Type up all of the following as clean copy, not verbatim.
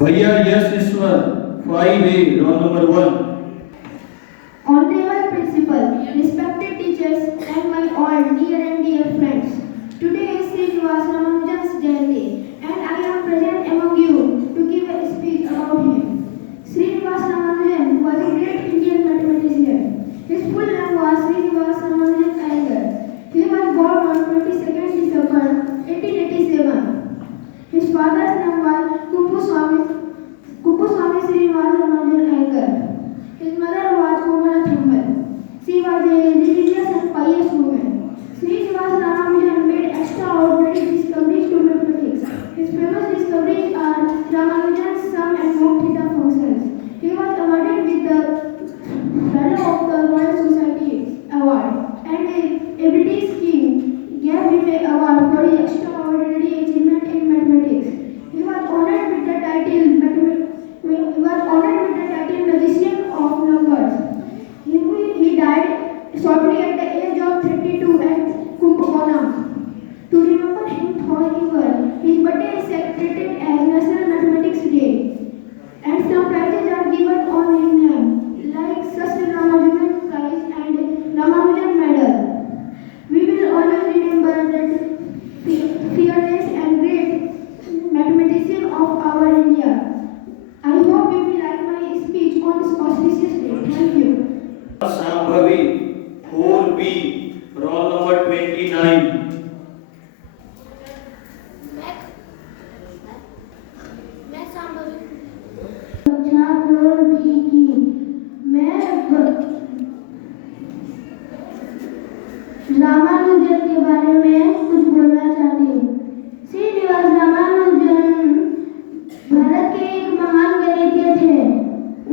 भैया यश ईश्वर 5A roll number 1। Honorable Principal, respected teachers, and my all near and dear friends. Today is Srinivas Ramanujan's Jayanti, and I am present among you to give a speech about him. Srinivas Ramanujan was a great Indian mathematician. His full name was Srinivas Ramanujan Iyengar. He was born on 22nd December 1887. His father's name was Kuppuswamy Srinivas Ramanujan Iyengar. His mother was Komala Thammal. She was a religious and pious woman. Srinivas Ramanujan made extraordinary discoveries to mathematics. His famous discoveries are Ramanujan's sum and mock theta functions. He was awarded with the Fellow of the Royal Society Award, and a British king gave him an award for his extraordinary achievement in mathematics. He was honored with the title Magician of Numbers. He died shortly at the age of 32 at Kumbakonam. To remember him, however, his birthday is celebrated as National Mathematics Day, and some prizes are given on his name, like Sastra Ramanujan Prize and Ramanujan Medal. We will always remember that fearless and great mathematician of our India. I hope you will like my speech on this auspicious day. Thank you. Shambhavi 4B roll number 29। मैं सांभवी कक्षा 4B की मैं रामानुजन के बारे में कुछ बोलना चाहती हूँ। श्रीनिवास रामानुजन भारत के एक महान गणितज्ञ थे।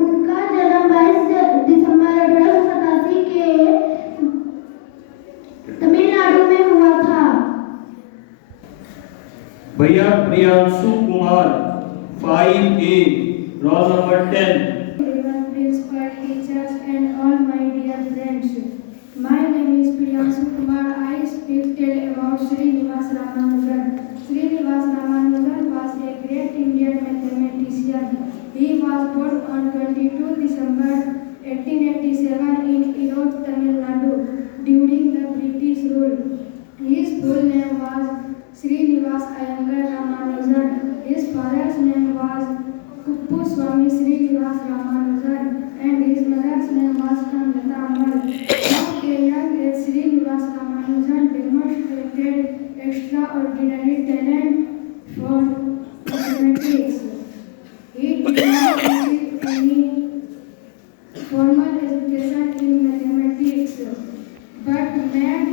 उनका जन्म 22 दिसंबर 1887 के तमिलनाडु में हुआ था। भैया Priyanshu Kumar 5A roll number 10। Principal, teachers, and all my dear friends. My name is Priyanshu Kumar. I speak tell about Srinivas Ramanujan. Srinivas Ramanujan was a great Indian mathematician. He was born on 22 December 1887 in Erode, Tamil Nadu, during the British rule. His full name was Srinivas Iyengar Ramanujan. His father's name was Kuppuswamy Srinivas Ramanujan, and his mother's name was Komala Thammal. At a young age, Srinivas Ramanujan demonstrated extraordinary talent for mathematics. He did not receive any formal education in mathematics, but made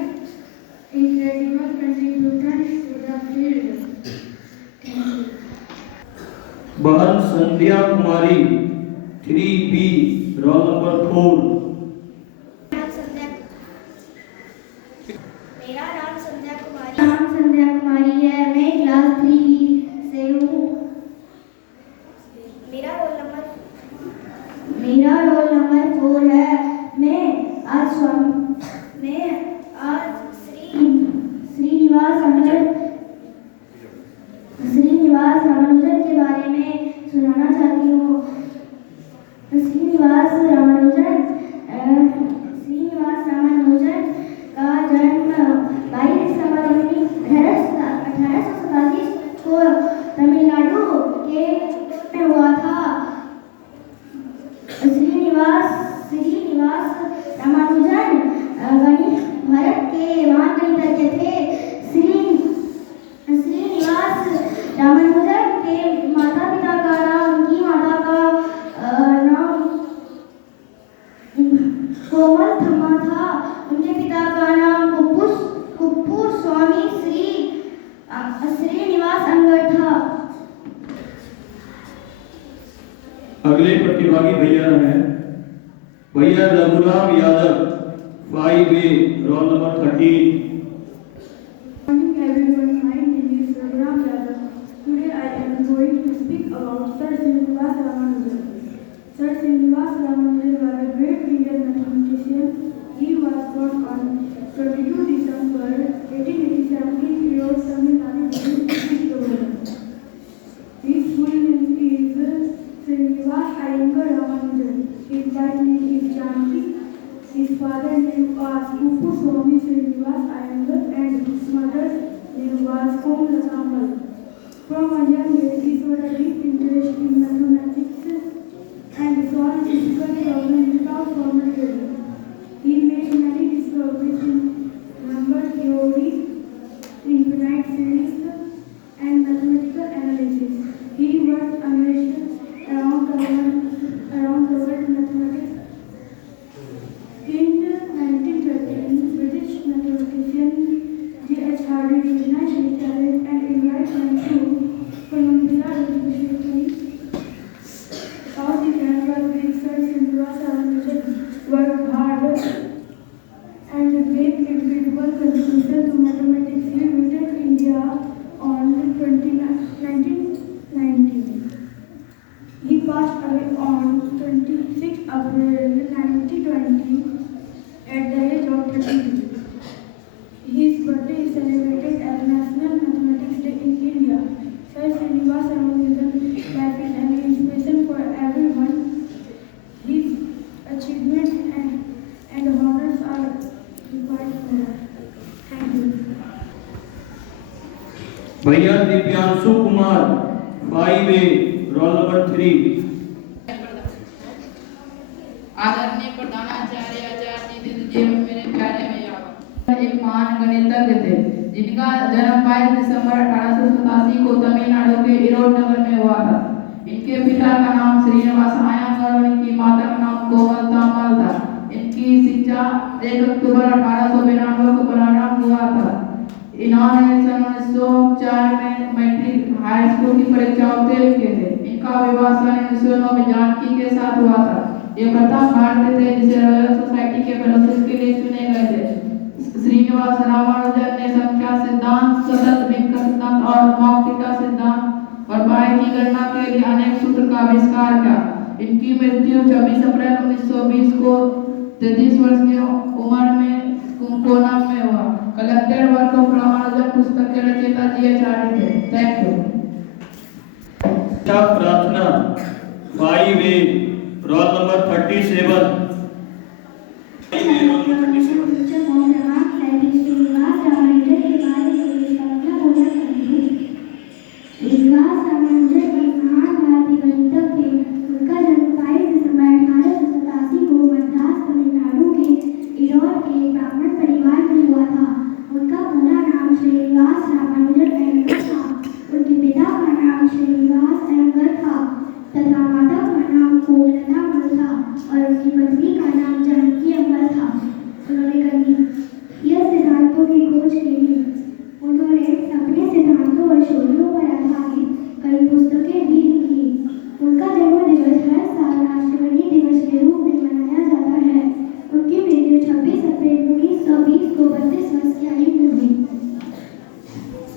incredible contributions to the field. Thank you. बहन संध्या कुमारी 3B roll number 4। मेरा नाम संध्या कुमारी नाम संध्या कुमारी है। मैं class 3B से हूँ। मेरा roll number 4 है। मैं आज श्रीनिवास रामानुजन के बारे में सुनाना चाहती हूँ। श्रीनिवास रामानुजन का जन्म 22 दिसंबर 1887 को तमिलनाडु के में हुआ था। श्रीनिवास रामानुजन भारत के महान गणितज्ञ थे। श्रीनिवास रामानुजन के माता पिता का नाम, उनकी माता का नाम कोमल थम्मा था। उनके पिता का नाम कुप्पुस्वामी श्रीनिवास अयंगर था। अगले प्रतिभागी भैया हैं भैया Raghuram Yadav 5A roll number 13। Morning everyone, my name is Raghuram Yadav. Today I am going to speak about Sir Srinivas Ramanujan. Sir Srinivas Ramanujan was a great Indian mathematician. He was born on 22 December 1887 in Erode, Tamil Nadu, during British rule. His full name is was Kuppuswamy Srinivas Iyengar and his mother's name was Komalasamal. From a young age, he showed a deep interest in mathematics and solved difficult problems without formal training. He made many discoveries in number theory, infinite series, and mathematical analysis. He worked on nations around the world mathematics. In 1913, British mathematician J.H. Hardy recognized his talent and invited him to Columbia University, South Canada. Sir Srinivasa Ramanujan worked hard and gave incredible contribution to mathematics. He visited India on 1990. He passed away on 26 April 1920 at the age of 32. His birthday is celebrated as National Mathematics Day in India. Sir Srinivasa Ramanujan's life is an inspiration for everyone. His achievements and honors are required for us. Thank you. भैया Divyanshu Kumar 5A roll number 3। आदरणीय प्रधानाचार्य आचार्य जी मेरे प्यारे भैया, एक महान गणितज्ञ थे जिनका जन्म 22 दिसंबर 1887 को तमिलनाडु के इरोड नगर में हुआ था। इनके पिता का नाम श्रीनिवास अयंगार और इनकी माता का नाम कोमलतामल था। इनकी शिक्षा 1 अक्टूबर 1892 को प्रारंभ हुआ था। इन्होंने सन 1904 में मैट्रिक हाई स्कूल की परीक्षा उत्तीर्ण किए थे। इनका विवाह सन 1909 में जानकी के साथ हुआ था। ये प्रथम भारतीय थे जिसे रॉयल सोसाइटी के फेलोशिप के लिए चुने गए थे। श्रीनिवास रामानुजन ने संख्या सिद्धांत, सतत भिन्न का सिद्धांत और मौक्तिकता सिद्धांत और बाय की गणना के लिए अनेक सूत्र का आविष्कार किया। इनकी मृत्यु 26 अप्रैल 1920 को 33 वर्ष की उम्र में कुंभकोणम में हुआ। कलेक्टेड वर्क ऑफ रामानुजन पुस्तक के रचयिता J.H. Hardy थे। Thank you. प्रार्थना 5A roll number 37। 5A roll number 37।